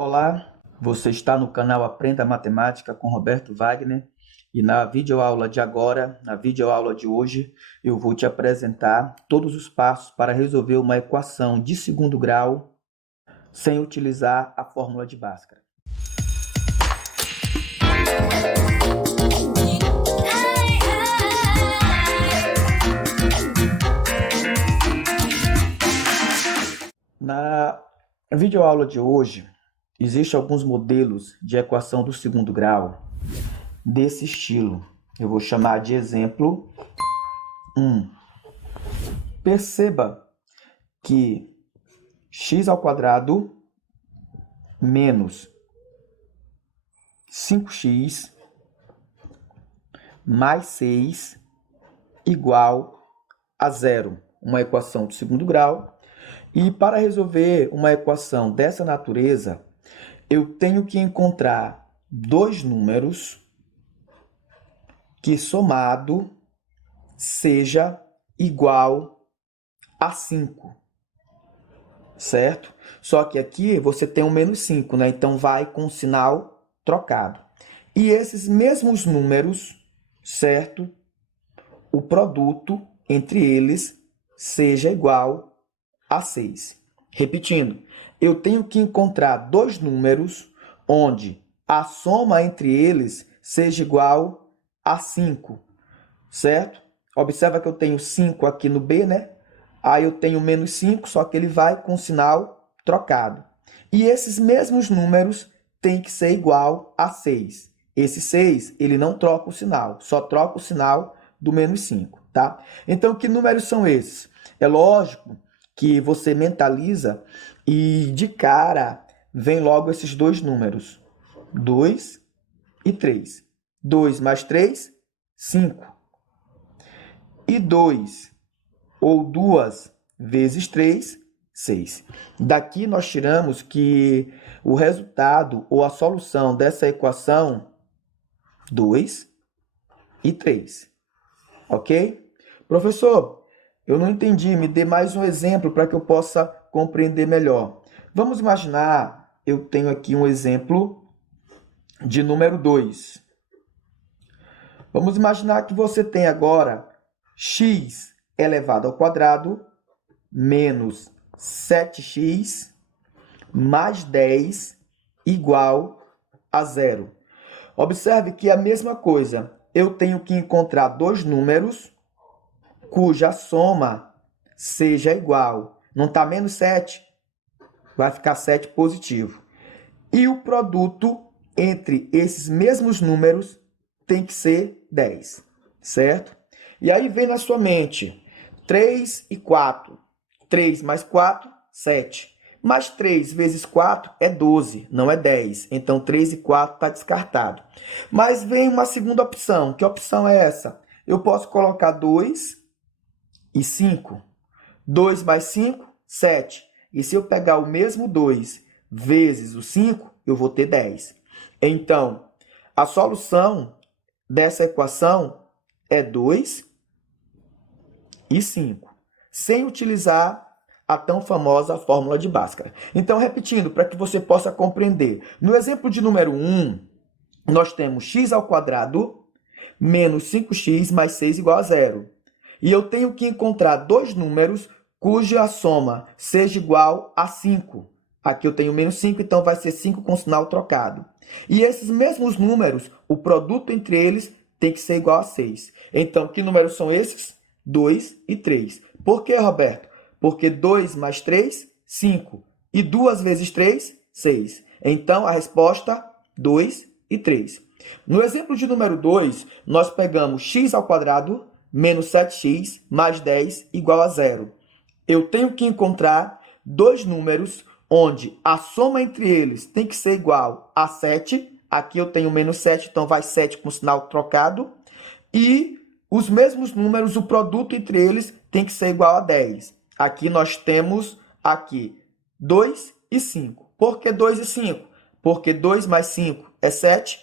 Olá, você está no canal Aprenda Matemática com Roberto Wagner e na videoaula de agora, na videoaula de hoje, eu vou te apresentar todos os passos para resolver uma equação de segundo grau sem utilizar a fórmula de Bhaskara. Na videoaula de hoje, existem alguns modelos de equação do segundo grau desse estilo. Eu vou chamar de exemplo 1. Perceba que x² menos 5x mais 6 igual a zero. Uma equação do segundo grau. E para resolver uma equação dessa natureza, eu tenho que encontrar dois números que somado seja igual a 5, certo? Só que aqui você tem um menos 5, né? Então vai com o sinal trocado. E esses mesmos números, certo? O produto entre eles seja igual a 6. Repetindo, eu tenho que encontrar dois números onde a soma entre eles seja igual a 5, certo? Observa que eu tenho 5 aqui no B, né? Aí eu tenho menos 5, só que ele vai com o sinal trocado. E esses mesmos números têm que ser igual a 6. Esse 6, ele não troca o sinal, só troca o sinal do menos 5, tá? Então, que números são esses? É lógico que você mentaliza e de cara vem logo esses dois números, 2 e 3. 2 mais 3, 5. E 2 ou 2 vezes 3, 6. Daqui nós tiramos que o resultado ou a solução dessa equação, 2 e 3. Ok? Professor, eu não entendi, me dê mais um exemplo para que eu possa compreender melhor. Vamos imaginar, eu tenho aqui um exemplo de número 2. Vamos imaginar que você tem agora x elevado ao quadrado menos 7x mais 10 igual a zero. Observe que é a mesma coisa. Eu tenho que encontrar dois números cuja soma seja igual. Não está menos 7, vai ficar 7 positivo. E o produto entre esses mesmos números tem que ser 10, certo? E aí vem na sua mente 3 e 4. 3 mais 4, 7. Mas 3 vezes 4 é 12, não é 10. Então 3 e 4 está descartado. Mas vem uma segunda opção. Que opção é essa? Eu posso colocar 2 e 5. 2 mais 5, 7. E se eu pegar o mesmo 2 vezes o 5, eu vou ter 10. Então, a solução dessa equação é 2 e 5, sem utilizar a tão famosa fórmula de Bhaskara. Então, repetindo, para que você possa compreender. No exemplo de número 1, nós temos x² menos 5x mais 6 igual a zero. E eu tenho que encontrar dois números cuja soma seja igual a 5. Aqui eu tenho menos 5, então vai ser 5 com sinal trocado. E esses mesmos números, o produto entre eles tem que ser igual a 6. Então, que números são esses? 2 e 3. Por que, Roberto? Porque 2 mais 3, 5. E 2 vezes 3, 6. Então, a resposta, 2 e 3. No exemplo de número 2, nós pegamos x² menos 7x mais 10 igual a zero. Eu tenho que encontrar dois números onde a soma entre eles tem que ser igual a 7. Aqui eu tenho menos 7, então vai 7 com sinal trocado. E os mesmos números, o produto entre eles tem que ser igual a 10. Aqui nós temos aqui 2 e 5. Por que 2 e 5? Porque 2 mais 5 é 7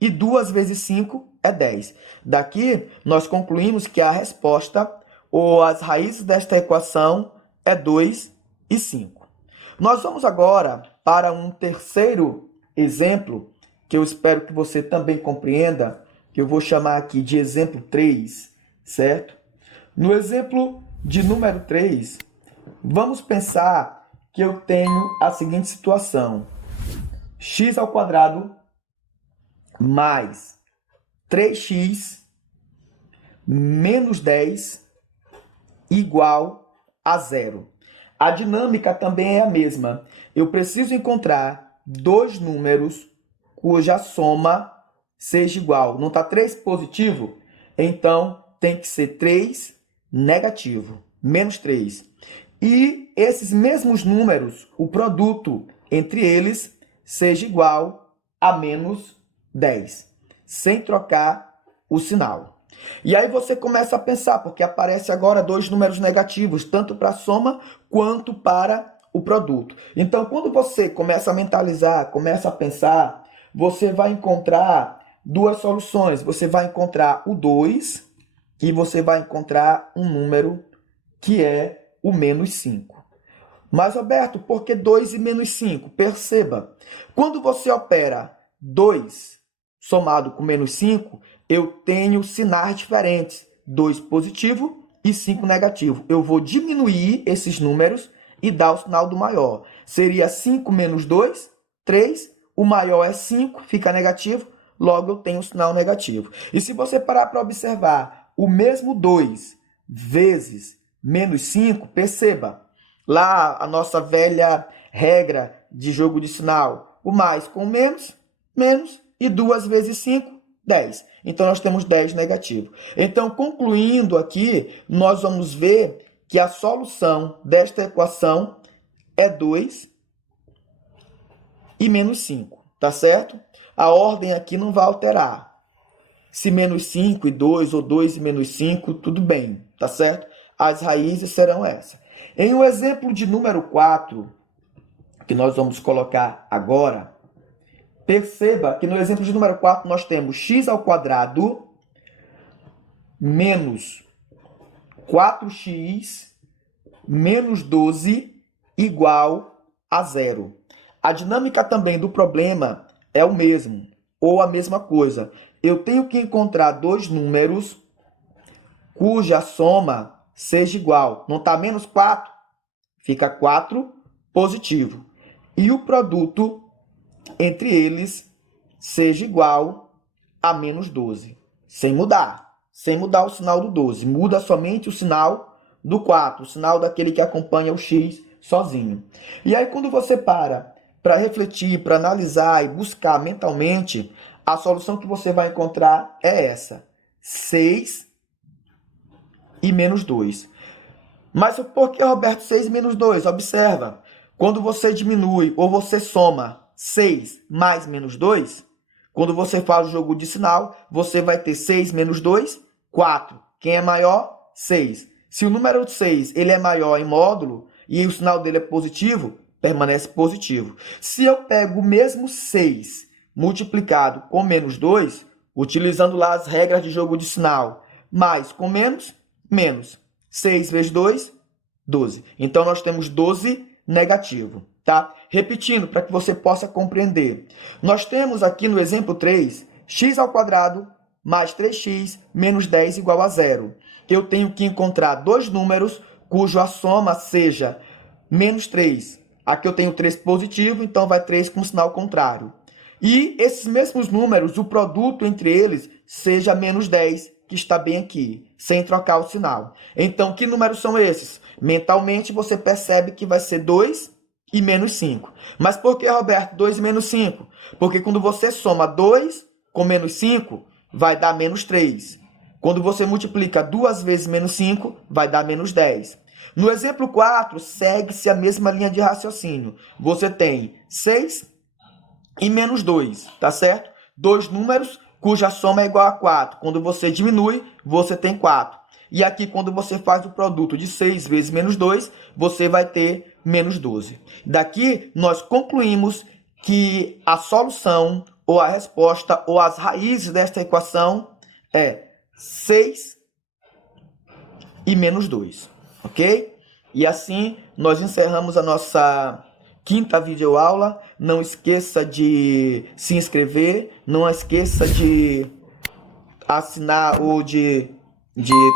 e 2 vezes 5 é 10. Daqui, nós concluímos que a resposta, ou as raízes desta equação, é 2 e 5. Nós vamos agora para um terceiro exemplo, que eu espero que você também compreenda, que eu vou chamar aqui de exemplo 3, certo? No exemplo de número 3, vamos pensar que eu tenho a seguinte situação: x ao quadrado mais 3x menos 10 igual a zero. A dinâmica também é a mesma. Eu preciso encontrar dois números cuja soma seja igual. Não está 3 positivo? Então, tem que ser 3 negativo, menos 3. E esses mesmos números, o produto entre eles seja igual a menos 10, sem trocar o sinal. E aí você começa a pensar, porque aparece agora dois números negativos, tanto para a soma quanto para o produto. Então, quando você começa a mentalizar, começa a pensar, você vai encontrar duas soluções. Você vai encontrar o 2 e você vai encontrar um número que é o menos 5. Mas, Roberto, por que 2 e menos 5? Perceba, quando você opera 2 somado com menos 5, eu tenho sinais diferentes, 2 positivo e 5 negativo. Eu vou diminuir esses números e dar o sinal do maior. Seria 5 menos 2, 3, o maior é 5, fica negativo, logo eu tenho o sinal negativo. E se você parar para observar o mesmo 2 vezes menos 5, perceba, lá a nossa velha regra de jogo de sinal, o mais com menos, menos, e 2 vezes 5, 10. Então, nós temos 10 negativo. Então, concluindo aqui, nós vamos ver que a solução desta equação é 2 e menos 5, tá certo? A ordem aqui não vai alterar. Se menos 5 e 2, ou 2 e menos 5, tudo bem, tá certo? As raízes serão essas. Em um exemplo de número 4, que nós vamos colocar agora, perceba que no exemplo de número 4 nós temos x ao quadrado menos 4x menos 12 igual a zero. A dinâmica também do problema é o mesmo, ou a mesma coisa. Eu tenho que encontrar dois números cuja soma seja igual. Não está menos 4? Fica 4 positivo. E o produto entre eles seja igual a menos 12. Sem mudar o sinal do 12. Muda somente o sinal do 4, o sinal daquele que acompanha o x sozinho. E aí, quando você para refletir, para analisar e buscar mentalmente, a solução que você vai encontrar é essa: 6 e menos 2. Mas por que, Roberto, 6 menos 2? Observa, quando você diminui ou você soma 6 mais menos 2, quando você faz o jogo de sinal, você vai ter 6 menos 2, 4. Quem é maior? 6. Se o número 6 ele é maior em módulo e o sinal dele é positivo, permanece positivo. Se eu pego o mesmo 6 multiplicado com menos 2, utilizando lá as regras de jogo de sinal, mais com menos, menos. 6 vezes 2, 12. Então, nós temos 12 negativo, tá? Repetindo, para que você possa compreender. Nós temos aqui no exemplo 3, x ao quadrado mais 3x menos 10 igual a zero. Eu tenho que encontrar dois números cuja soma seja menos 3. Aqui eu tenho 3 positivo, então vai 3 com sinal contrário. E esses mesmos números, o produto entre eles seja menos 10, que está bem aqui, sem trocar o sinal. Então, que números são esses? Mentalmente, você percebe que vai ser 2 e menos 5. Mas por que, Roberto, 2 e menos 5? Porque quando você soma 2 com menos 5, vai dar menos 3. Quando você multiplica 2 vezes menos 5, vai dar menos 10. No exemplo 4, segue-se a mesma linha de raciocínio. Você tem 6 e menos 2, tá certo? Dois números cuja soma é igual a 4. Quando você diminui, você tem 4. E aqui, quando você faz o produto de 6 vezes menos 2, você vai ter menos 12. Daqui, nós concluímos que a solução, ou a resposta, ou as raízes desta equação é 6 e menos 2. Ok? E assim, nós encerramos a nossa quinta videoaula. Não esqueça de se inscrever, não esqueça de assinar ou de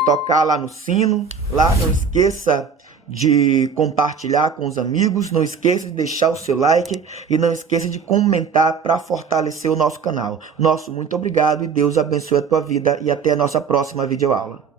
tocar lá no sino, lá não esqueça de compartilhar com os amigos, não esqueça de deixar o seu like e não esqueça de comentar para fortalecer o nosso canal. Nosso muito obrigado e Deus abençoe a tua vida e até a nossa próxima videoaula.